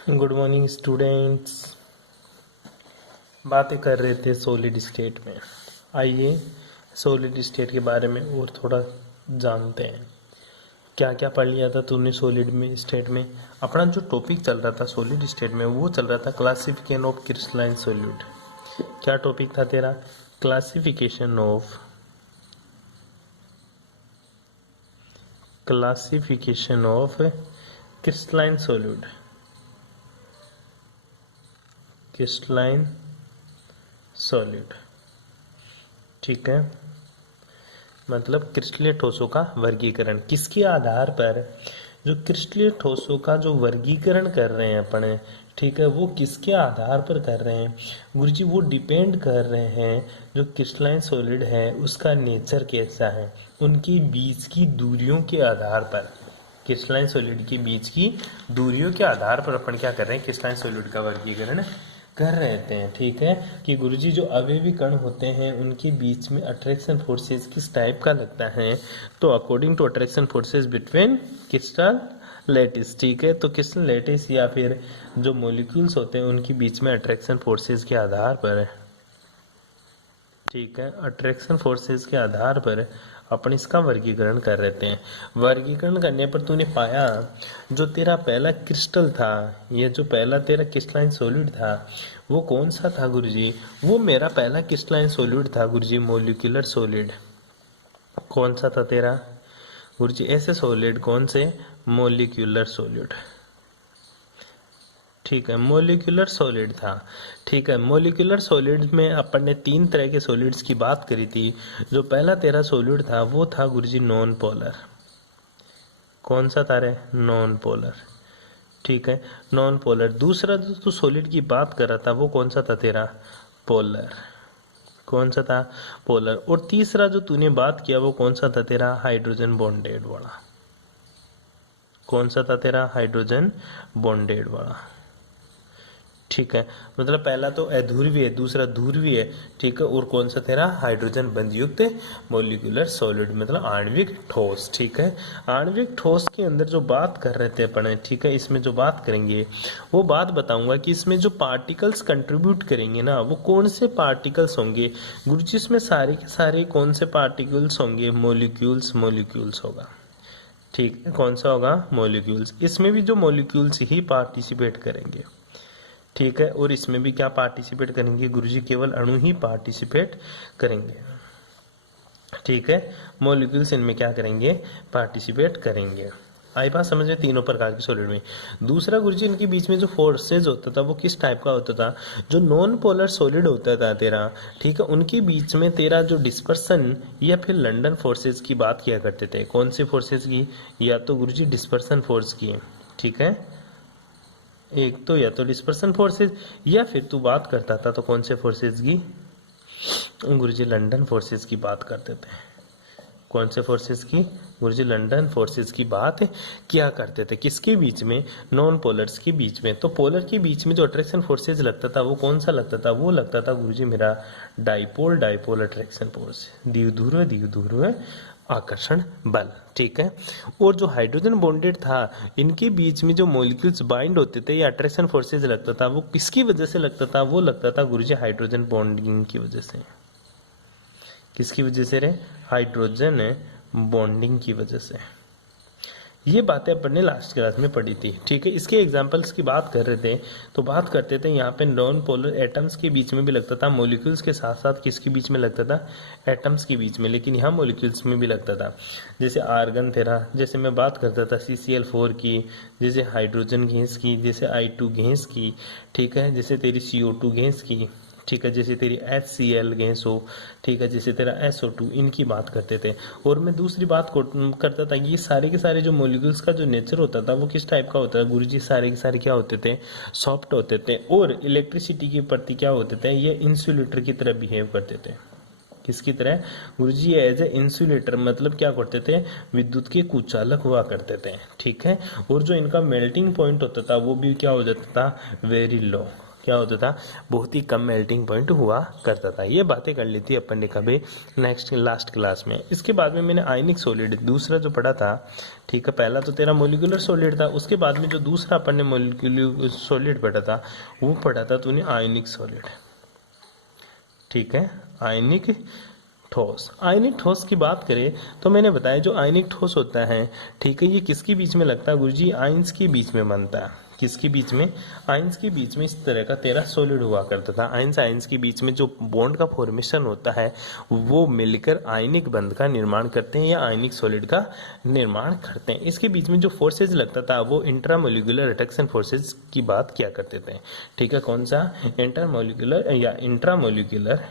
Good morning students. बातें कर रहे थे सॉलिड स्टेट में। आइए सॉलिड स्टेट के बारे में और थोड़ा जानते हैं। क्या क्या पढ़ लिया था तूने सॉलिड में स्टेट में? अपना जो टॉपिक चल रहा था सॉलिड स्टेट में वो चल रहा था क्लासिफिकेशन ऑफ क्रिस्टलाइन सॉलिड। क्या टॉपिक था तेरा? Classification of crystalline solid. Crystalline solid, ठीक है। मतलब क्रिस्टलीय ठोसों का वर्गीकरण किसके आधार पर? जो क्रिस्टलीय ठोसों का जो वर्गीकरण कर रहे हैं अपन, ठीक है, वो किसके आधार पर कर रहे हैं गुरुजी? वो डिपेंड कर रहे हैं जो क्रिस्टलाइन सॉलिड है उसका नेचर कैसा है, उनकी बीच की दूरियों के आधार पर। क्रिस्टलाइन सॉलिड के बीच की दूरियों के आधार पर अपन क्या कर रहे हैं? क्रिस्टलाइन सॉलिड का वर्गीकरण कर रहे थे, ठीक है। कि गुरुजी जो अवयवी कण होते हैं उनके बीच में अट्रैक्शन फोर्सेस किस टाइप का लगता है? तो according to attraction forces between crystal lattice, ठीक है। तो क्रिस्टल लैटिस या फिर जो मॉलिक्यूल्स होते हैं उनके बीच में अट्रैक्शन फोर्सेस के आधार पर, ठीक है, अट्रैक्शन फोर्सेस के आधार पर अपन इसका वर्गीकरण कर रहे हैं। वर्गीकरण करने पर तूने पाया जो तेरा पहला क्रिस्टल था, ये जो पहला तेरा क्रिस्टलाइन सॉलिड था वो कौन सा था गुरुजी? वो मेरा पहला क्रिस्टलाइन सॉलिड था गुरुजी, मॉलिक्यूलर सॉलिड। कौन सा था तेरा गुरुजी? ऐसे सॉलिड कौन से? मॉलिक्यूलर सॉलिड, ठीक है, मॉलिक्यूलर सॉलिड था, ठीक है। मॉलिक्यूलर सॉलिड में अपन ने तीन तरह के सॉलिड्स की बात करी थी। जो पहला तेरा सॉलिड था वो था गुरुजी नॉन पोलर। कौन सा था रे? नॉन पोलर, ठीक है, नॉन पोलर। दूसरा जो तू सॉलिड की बात कर रहा था वो कौन सा था तेरा? पोलर। कौन सा था? पोलर। और तीसरा जो तूने बात किया वो कौन सा था तेरा? हाइड्रोजन बॉन्डेड वाला। कौन सा था तेरा? हाइड्रोजन बॉन्डेड वाला, ठीक है। मतलब पहला तो अध्रुवीय है, दूसरा ध्रुवीय है, ठीक है। और कौन सा तेरा? हाइड्रोजन बंध युक्त मॉलिक्यूलर सॉलिड, मतलब आणविक ठोस, ठीक है। आणविक ठोस के अंदर जो बात कर रहे थे अपन, ठीक है, इसमें जो बात करेंगे वो बात बताऊंगा कि इसमें जो पार्टिकल्स कंट्रीब्यूट करेंगे ना वो कौन से पार्टिकल्स होंगे गुरुजी? इसमें सारे के सारे कौन से पार्टिकल्स होंगे? मॉलिक्यूल्स होगा, ठीक है। कौन सा होगा? मॉलिक्यूल्स। इसमें भी जो मॉलिक्यूल्स ही पार्टिसिपेट करेंगे, ठीक है। और इसमें भी क्या पार्टिसिपेट करेंगे गुरुजी? केवल अणु ही पार्टिसिपेट करेंगे, ठीक है। मॉलिक्यूल्स इनमें क्या करेंगे? पार्टिसिपेट करेंगे। आई बात समझ में? तीनों प्रकार के सॉलिड में। दूसरा गुरुजी इनके बीच में जो फोर्सेज होता था वो किस टाइप का होता था? जो नॉन पोलर सॉलिड होता था तेरा, ठीक है, उनके बीच में तेरा जो डिस्पर्सन या फिर लंडन फोर्सेज की बात किया करते थे। कौन से फोर्सेज की? या तो गुरुजी डिस्पर्सन फोर्स की, ठीक है। एक तो या तो डिस्पर्सन फोर्सेस या फिर तू बात करता था तो कौन से फोर्सेस की? गुरुजी लंडन फोर्सेस की बात करते थे। कौन से फोर्सेस की? गुरुजी लंडन फोर्सेस की बात किया करते थे। किसके बीच में? नॉन पोलर्स के बीच में। तो पोलर के बीच में जो अट्रैक्शन फोर्सेस लगता था वो कौन सा लगता था? वो लगता था गुरुजी मेरा डाइपोल अट्रैक्शन फोर्स, द्विध्रुव आकर्षण बल, ठीक है। और जो हाइड्रोजन बॉन्डेड था इनके बीच में जो मॉलिक्यूल्स बाइंड होते थे या अट्रैक्शन फोर्सेज लगता था वो किसकी वजह से लगता था? वो लगता था गुरुजी हाइड्रोजन बॉन्डिंग की वजह से। किसकी वजह से रे? हाइड्रोजन बॉन्डिंग की वजह से। ये बातें अपन ने लास्ट क्लास में पढ़ी थी, ठीक है। इसके एग्जांपल्स की बात कर रहे थे तो बात करते थे यहाँ पे नॉन पोलर एटम्स के बीच में भी लगता था, मॉलिक्यूल्स के साथ साथ किसके बीच में लगता था? एटम्स के बीच में। लेकिन यहाँ मॉलिक्यूल्स में भी लगता था। जैसे आर्गन तेरा, जैसे मैं बात करता था CCl4 की, जैसे हाइड्रोजन गैस की, जैसे I2 गैस की, ठीक है, जैसे तेरी CO2 गैस की, ठीक है, जैसे तेरी HCl गैस हो, ठीक है, जैसे तेरा SO2, इनकी बात करते थे। और मैं दूसरी बात करता था कि ये सारे के सारे जो मॉलिक्यूल्स का जो नेचर होता था वो किस टाइप का होता था गुरुजी? सारे के सारे क्या होते थे? सॉफ्ट होते थे। और इलेक्ट्रिसिटी के प्रति क्या होते थे? ये इंसुलेटर की तरह बिहेव करते थे। किसकी तरह गुरुजी? एज ए इंसुलेटर, मतलब क्या करते थे? विद्युत के कुचालक हुआ करते थे, ठीक है। और जो इनका मेल्टिंग पॉइंट होता था वो भी क्या हो जाता था? वेरी लो, क्या होता था, बहुत ही कम मेल्टिंग पॉइंट हुआ करता था। ये बातें कर ली थी अपन ने कभी नेक्स्ट लास्ट क्लास में। इसके बाद में मैंने आयनिक सॉलिड दूसरा जो पढ़ा था, ठीक है, पहला तो तेरा मोलिकुलर सॉलिड था, उसके बाद में जो दूसरा अपन ने मोलिकुलर सॉलिड पढ़ा था वो पढ़ा था तूने आयनिक सॉलिड, ठीक है, आयनिक ठोस। आयनिक ठोस की बात करें तो मैंने बताया जो आयनिक ठोस होता है, ठीक है, ये किसके बीच में लगता है गुरुजी, आयंस के बीच में बनता है। किसके बीच में, आयंस के बीच में इस तरह का तेरा सॉलिड हुआ करता था। आयंस आयंस के बीच में जो बॉन्ड का फॉर्मेशन होता है वो मिलकर आयनिक बंध का निर्माण करते हैं या आयनिक सॉलिड का निर्माण करते हैं। इसके बीच में जो फोर्सेज लगता था वो इंट्रामोलिकुलर अट्रैक्शन फोर्सेज की बात किया करते थे, ठीक है, कौन सा, इंटरमोलिकुलर या इंट्रामोलिकुलर,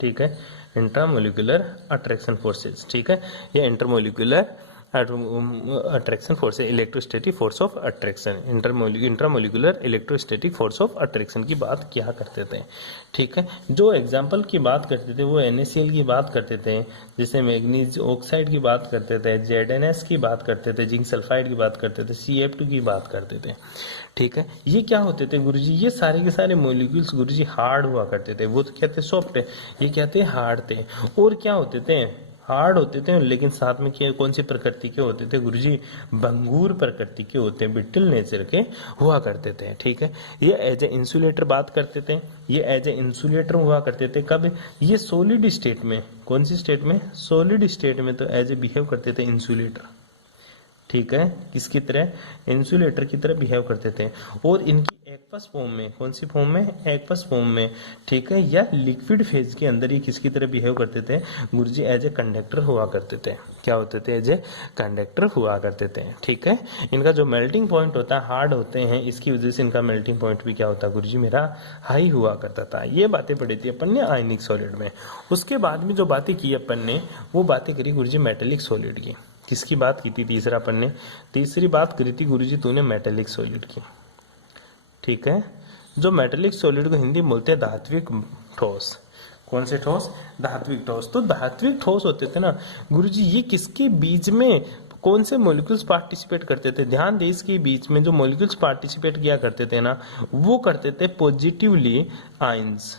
ठीक है, इंट्रामोलिकुलर अट्रैक्शन फोर्सेस, ठीक है, या intermolecular attraction force, electrostatic force of attraction, intramolecular electrostatic force of attraction की बात किया करते थे, ठीक है। जो एग्जाम्पल की बात करते थे वो NaCl की बात करते थे, जैसे मैग्नीज ऑक्साइड की बात करते थे, ZnS की बात करते थे, जिंक सल्फाइड की बात करते थे, CF2 की बात करते थे, ठीक है। ये क्या होते थे गुरुजी, ये सारे के सारे मॉलिक्यूल्स गुरुजी हार्ड हुआ करते थे, वो तो कहते सॉफ्ट है, ये कहते हार्ड थे। और क्या होते थे, हार्ड होते थे, लेकिन साथ में क्या, कौन सी प्रकृति के होते थे गुरुजी, भंगूर प्रकृति के होते हैं, ब्रिटल नेचर के हुआ करते थे, ठीक है। ये एज ए इंसुलेटर बात करते थे, ये एज ए इंसुलेटर हुआ करते थे। कब, ये सॉलिड स्टेट में, कौन सी स्टेट में, सॉलिड स्टेट में तो एज ए बिहेव करते थे इंसुलेटर, ठीक है, किसकी तरह, इंसुलेटर की तरह बिहेव करते थे। और इनकी एक्वस फॉर्म में, कौन सी फॉर्म में, एक्वस फॉर्म में, ठीक है, या लिक्विड फेज के अंदर ही किसकी तरह बिहेव करते थे गुरुजी, एज ए कंडक्टर हुआ करते थे। क्या होते थे, एज ए कंडक्टर हुआ करते थे, ठीक है। इनका जो मेल्टिंग पॉइंट होता है, हार्ड होते हैं, इसकी वजह से इनका मेल्टिंग पॉइंट भी क्या होता है गुरुजी, मेरा हाई हुआ करता था। ये बातें पढ़ी थी अपन ने आयनिक सॉलिड में। उसके बाद में जो बातें की अपन ने वो बातें करी गुरुजी मेटेलिक सॉलिड की। किसकी बात की थी, तीसरा अपन ने तीसरी बात करी थी गुरुजी तूने मेटेलिक सॉलिड की, ठीक है। जो मेटेलिक सॉलिड को हिंदी में बोलते हैं धात्विक ठोस। कौन से ठोस, धात्विक ठोस। तो धात्विक ठोस होते थे ना गुरुजी, ये किसके बीच में, कौन से मॉलिक्यूल्स पार्टिसिपेट करते थे, ध्यान दे, इसके बीच में जो मॉलिक्यूल्स पार्टिसिपेट किया करते थे ना वो करते थे पॉजिटिवली आयंस,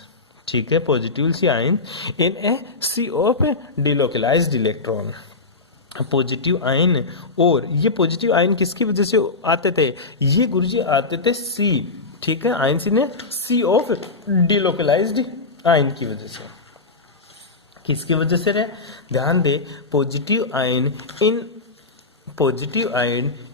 ठीक है, positively ions in a sea of delocalised electron, positive ion. और ये पॉजिटिव आयन किसकी वजह से आते थे, ये गुरुजी आते थे सी, ठीक है, आयन सी ने सी ऑफ डिलोकलाइज्ड आयन की वजह से। किसकी वजह से रहे, ध्यान दे, पॉजिटिव आयन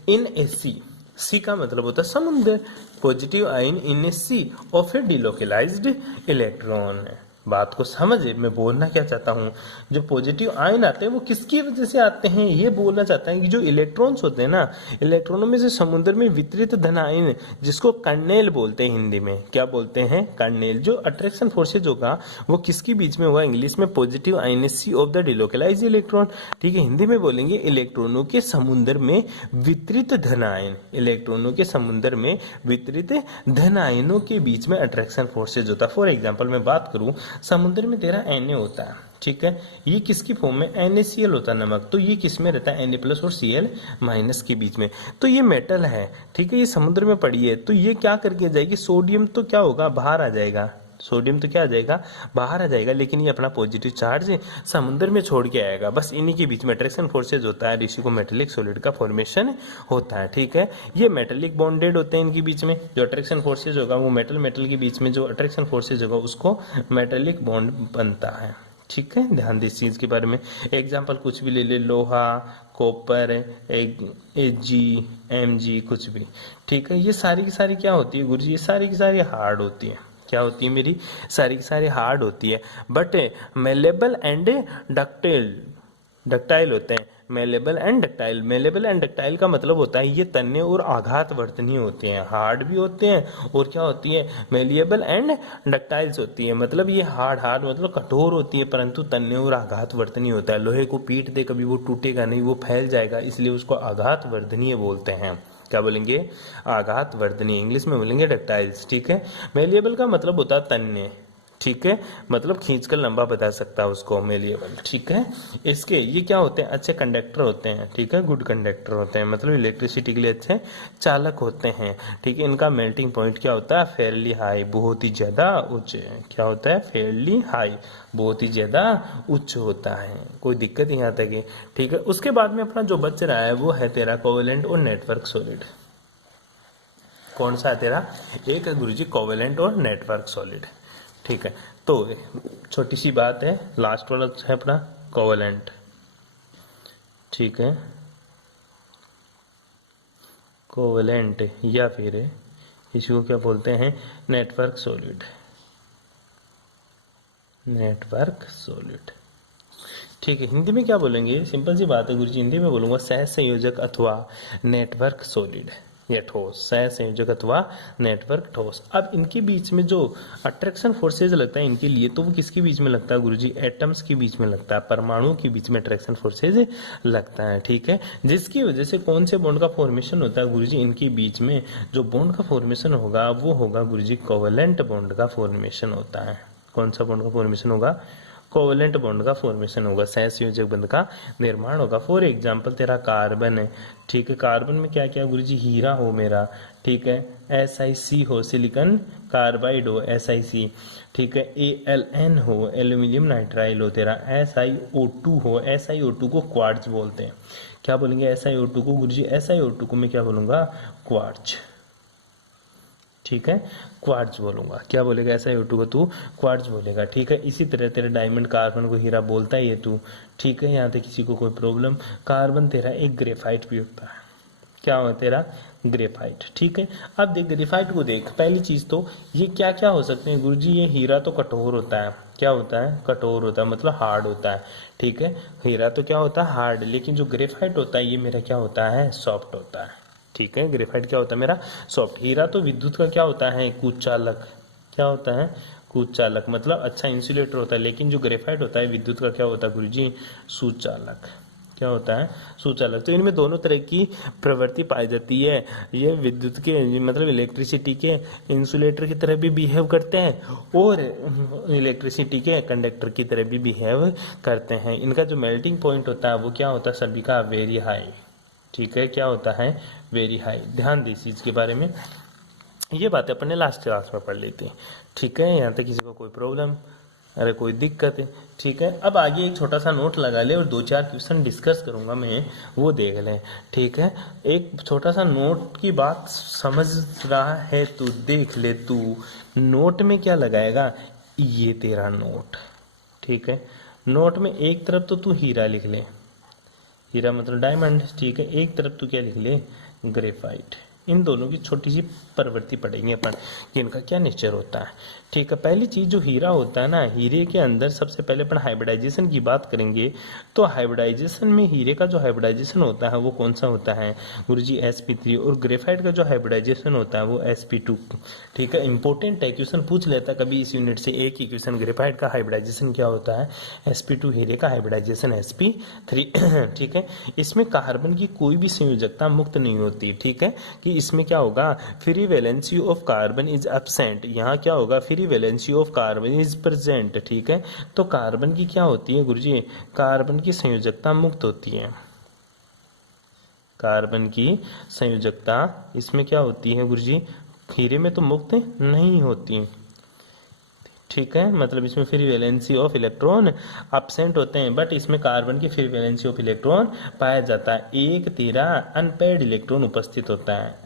इन ए सी का मतलब होता है समुद्र, positive ion in a sea of a delocalised electron. बात को समझे, मैं बोलना क्या चाहता हूँ, जो पॉजिटिव आयन आते हैं वो किसकी वजह से आते हैं, ये बोलना चाहता है कि जो इलेक्ट्रॉन्स होते हैं ना, इलेक्ट्रॉनों में से समुद्र में वितरित धन आयन, जिसको कर्नेल बोलते हैं हिंदी में, क्या बोलते हैं, कर्नेल। जो अट्रैक्शन फोर्सेज होगा वो किसके बीच में हुआ, इंग्लिश में positive आयनेसी of the delocalised electron, ठीक है, हिंदी में बोलेंगे इलेक्ट्रॉनों के समुद्र में वितरित धन आयन, इलेक्ट्रॉनों के समुद्र में वितरित धन आयनों के बीच में अट्रैक्शन फोर्सेज होता है। फॉर एग्जाम्पल मैं बात करूं, समुद्र में तेरा Na होता है, ठीक है, ये किसकी फॉर्म में, NaCl होता है नमक, तो ये किस में रहता है, Na+ और Cl- के बीच में। तो ये मेटल है, ठीक है, ये समुद्र में पड़ी है, तो ये क्या करके जाएगी, सोडियम तो क्या होगा, बाहर आ जाएगा, सोडियम तो क्या आ जाएगा, बाहर आ जाएगा, लेकिन ये अपना पॉजिटिव चार्ज समुद्र में छोड़ के आएगा। बस इन्हीं के बीच में अट्रैक्शन फोर्सेज होता है, इसी को मेटेलिक सॉलिड का फॉर्मेशन होता है, ठीक है। ये मेटेलिक बॉन्डेड होते हैं, इनके बीच में जो अट्रैक्शन फोर्सेज होगा वो मेटल के बीच में जो अट्रैक्शन फोर्सेज होगा उसको मेटेलिक बॉन्ड बनता है, ठीक है। ध्यान दे इस चीज के बारे में। एग्जाम्पल कुछ भी ले ले, लोहा, कॉपर, Ag, Mg, कुछ भी, ठीक है। ये सारी की सारी क्या होती है गुरुजी, ये सारी की सारी हार्ड होती है। क्या होती है मेरी, सारी की सारी हार्ड होती है, बट मेलेबल एंड डक्टाइल होते हैं। मेलेबल एंड डक्टाइल का मतलब होता है ये तन्य और आघात वर्तनीय होते हैं, हार्ड भी होते हैं, और क्या होती है, मेलिएबल एंड डक्टाइल्स होती है, मतलब ये हार्ड मतलब कठोर होती है, परंतु तन्य और आघात वर्तनीय होता है। लोहे को पीट दे कभी वो टूटेगा नहीं, वो फैल जाएगा, इसलिए उसको आघात वर्धनीय बोलते हैं। क्या बोलेंगे, आघात वर्धनीय, इंग्लिश में बोलेंगे डक्टाइल्स, ठीक है। मेलिएबल का मतलब होता है तन्य, ठीक है, मतलब खींचकर लंबा बता सकता है उसको मेलिएबल। ठीक है, इसके ये क्या होते हैं, अच्छे कंडक्टर होते हैं। ठीक है, गुड कंडक्टर होते हैं, मतलब इलेक्ट्रिसिटी के लिए अच्छे चालक होते हैं। ठीक है, इनका मेल्टिंग पॉइंट क्या होता है, फेयरली हाई, बहुत ही ज्यादा उच्च। क्या होता है, फेयरली हाई, बहुत ही ज्यादा उच्च होता है। कोई दिक्कत यहाँ तक है। ठीक है, उसके बाद में अपना जो बच रहा है वो है तेरा कोवेलेंट और नेटवर्क सॉलिड। कौन सा है तेरा, एक है गुरुजी कोवेलेंट और नेटवर्क सॉलिड। ठीक है, तो छोटी सी बात है, लास्ट वाला है अपना कोवेलेंट। ठीक है, कोवेलेंट या फिर इसको क्या बोलते हैं, नेटवर्क सॉलिड। Network solid. ठीक है, हिंदी में क्या बोलेंगे, सिंपल सी बात है गुरुजी, हिंदी में बोलूंगा सह संयोजक अथवा नेटवर्क सॉलिड या ठोस, सह संयोजक अथवा नेटवर्क ठोस। अब इनके बीच में जो अट्रैक्शन फोर्सेज लगता है इनके लिए, तो वो किसके बीच में लगता है गुरुजी, एटम्स के बीच में लगता है, परमाणुओं के बीच में अट्रैक्शन फोर्सेज लगता है। ठीक है, जिसकी वजह से कौन से बॉन्ड का फॉर्मेशन होता है गुरुजी, इनके बीच में जो बॉन्ड का फॉर्मेशन होगा वो होगा गुरुजी कोवेलेंट बॉन्ड का फॉर्मेशन होता है। कौन सा बॉन्ड का फॉर्मेशन होगा, कोवेलेंट बॉन्ड का फॉर्मेशन होगा, सहसंयोजक बंध का निर्माण होगा। फॉर एग्जांपल तेरा कार्बन है। ठीक है, कार्बन में क्या क्या गुरुजी, हीरा हो मेरा। ठीक है, SiC हो, सिलिकॉन कार्बाइड हो, SiC। ठीक है, Al हो, एल्यूमिनियम नाइट्राइल हो, तेरा SiO2 हो, SiO2 को क्वार्ट्ज बोलते हैं। क्या बोलेंगे SiO2 को गुरुजी, SiO2 को मैं क्या बोलूंगा, क्वार्ट्ज। ठीक है, क्वार्ट्ज बोलूंगा। क्या बोलेगा SiO2 को तू, क्वार्ट्ज बोलेगा। ठीक है, इसी तरह तेरा डायमंड कार्बन को हीरा बोलता है ये तू। ठीक है, यहाँ तक किसी को कोई प्रॉब्लम। कार्बन तेरा एक ग्रेफाइट भी होता है। क्या होता है तेरा, ग्रेफाइट। ठीक है, अब देख ग्रेफाइट को देख, पहली चीज तो ये क्या क्या हो सकते हैं गुरुजी, ये हीरा तो कठोर होता है। क्या होता है, कठोर होता है, मतलब हार्ड होता है। ठीक है, हीरा तो क्या होता है, हार्ड, लेकिन जो ग्रेफाइट होता है ये मेरा क्या होता है, सॉफ्ट होता है। ठीक है, ग्रेफाइट क्या होता है मेरा, सॉफ्ट। हीरा तो विद्युत का क्या होता है, कुचालक। क्या होता है, कुचालक, मतलब अच्छा इंसुलेटर होता है। लेकिन जो ग्रेफाइट होता है विद्युत का क्या होता है गुरुजी, सुचालक। क्या होता है, सुचालक। तो इनमें दोनों तरह की प्रवृत्ति पाई जाती है। ये विद्युत के मतलब इलेक्ट्रिसिटी के इंसुलेटर की तरह भी बिहेव करते हैं और इलेक्ट्रिसिटी के कंडक्टर की तरह भी बिहेव करते हैं। इनका जो मेल्टिंग पॉइंट होता है वो क्या होता है, सभी का वेरी हाई। ठीक है, क्या होता है, वेरी हाई। ध्यान दे इस चीज के बारे में, ये बातें अपन ने लास्ट क्लास में पढ़ ली थी। ठीक है, यहाँ तक किसी को कोई प्रॉब्लम, अरे कोई दिक्कत है। ठीक है, अब आगे एक छोटा सा नोट लगा ले और 2-4 क्वेश्चन डिस्कस करूंगा मैं, वो देख ले। ठीक है, एक छोटा सा नोट की बात समझ रहा है तो देख ले तू, नोट में क्या लगाएगा, ये तेरा नोट। ठीक है, नोट में एक तरफ तो तू हीरा लिख ले, हीरा मतलब डायमंड। ठीक है, एक तरफ तू क्या लिख ले, ग्रेफाइट। इन दोनों की छोटी सी प्रवृत्ति पढ़ेंगे अपन कि इनका क्या नेचर होता है। ठीक है, पहली चीज जो हीरा होता है ना, हीरे के अंदर सबसे पहले अपन हाइब्रिडाइजेशन की बात करेंगे। तो हाइब्रिडाइजेशन में हीरे का जो हाइब्रिडाइजेशन होता है वो कौन सा होता है गुरुजी, sp3। और ग्रेफाइट का जो हाइब्रिडाइजेशन होता है वो sp2। ठीक है, इंपॉर्टेंट है, क्वेश्चन पूछ लेता कभी इस यूनिट से एक ही क्वेश्चन, ग्रेफाइट का हाइब्रिडाइजेशन क्या होता है, sp2, हीरे का हाइब्रिडाइजेशन sp3। ठीक है, इसमें कार्बन की कोई भी संयोजकता मुक्त नहीं होती। ठीक है, कि इसमें क्या होगा, free valency of carbon is absent, यहाँ क्या होगा, free valency of carbon is present. ठीक है, तो कार्बन की क्या होती है गुरुजी, कार्बन की संयोजकता मुक्त होती है। कार्बन की संयोजकता इसमें क्या होती है गुरुजी, हीरे में तो मुक्त नहीं होती। ठीक है, मतलब इसमें free valency of electron absent होते हैं, बट इसमें कार्बन की फ्री वैलेंसी ऑफ इलेक्ट्रॉन पाया जाता है। एक तेरा अनपेयर्ड इलेक्ट्रॉन उपस्थित होता है,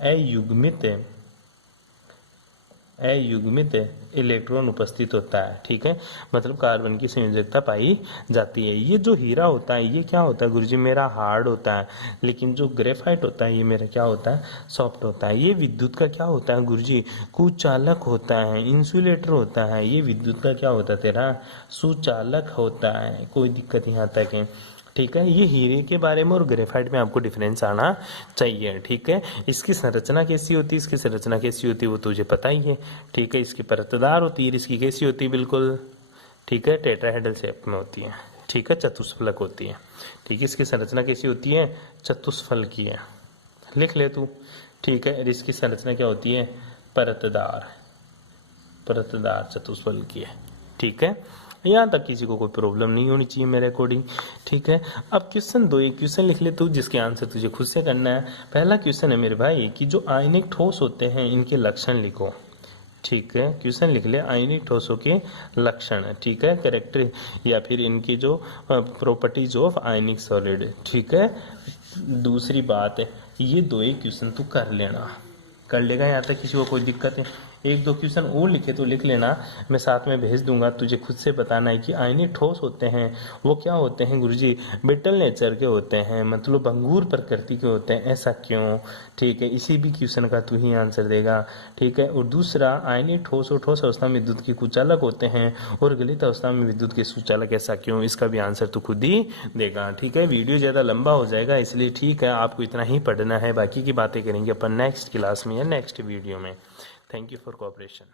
अयुग्मित इलेक्ट्रॉन उपस्थित होता है। ठीक है, मतलब कार्बन की संयोजकता पाई जाती है। ये जो हीरा होता है ये क्या होता है गुरुजी, मेरा हार्ड होता है। लेकिन जो ग्रेफाइट होता है ये मेरा क्या होता है, सॉफ्ट होता है। ये विद्युत का क्या होता है गुरुजी, कुचालक होता है, इंसुलेटर होता है। ये विद्युत का क्या होता है तेरा, सुचालक होता है। कोई दिक्कत यहाँ तक है। ठीक है, ये हीरे के बारे में और ग्रेफाइट में आपको डिफरेंस आना चाहिए। ठीक है, इसकी संरचना कैसी होती है, इसकी संरचना कैसी होती है वो तुझे पता ही है। ठीक है, इसकी परतदार होती है, इसकी कैसी होती है, बिल्कुल ठीक है, टेट्राहेड्रल शेप में होती है। ठीक है, चतुष्फलक होती है। ठीक है, इसकी संरचना कैसी होती है, चतुष्फल की है, लिख ले तू। ठीक है, इसकी संरचना क्या होती है, परतदार, परतदार चतुष्फल की है। ठीक है, यहाँ तक किसी को कोई प्रॉब्लम नहीं होनी चाहिए मेरे अकॉर्डिंग। ठीक है, अब क्वेश्चन 2, एक क्वेश्चन लिख ले तू जिसके आंसर तुझे खुद से करना है। पहला क्वेश्चन है मेरे भाई कि जो आयनिक ठोस होते हैं इनके लक्षण लिखो। ठीक है, क्वेश्चन लिख ले आयनिक ठोसों के लक्षण। ठीक है, कैरेक्टर या फिर इनकी जो प्रॉपर्टीज ऑफ आयनिक सॉलिड। ठीक है, दूसरी बात है ये 2 एक क्वेश्चन तू कर लेना, कर लेगा, यहाँ तक किसी को कोई दिक्कत है। 1-2 क्वेश्चन और लिखे तो लिख लेना, मैं साथ में भेज दूंगा, तुझे खुद से बताना है कि आयनिक ठोस होते हैं वो क्या होते हैं गुरुजी, ब्रिटल नेचर के होते हैं, मतलब भंगुर प्रकृति के होते हैं, ऐसा क्यों। ठीक है, इसी भी क्वेश्चन का तू ही आंसर देगा। ठीक है, और दूसरा आयनिक ठोस और ठोस अवस्था में विद्युत के कुचालक होते हैं और गलित अवस्था में विद्युत के सुचालक, ऐसा क्यों, इसका भी आंसर तू खुद ही देगा। ठीक है, वीडियो ज़्यादा लंबा हो जाएगा इसलिए ठीक है आपको इतना ही पढ़ना है, बाकी की बातें करेंगे अपन नेक्स्ट क्लास में या नेक्स्ट वीडियो में। Thank you for cooperation.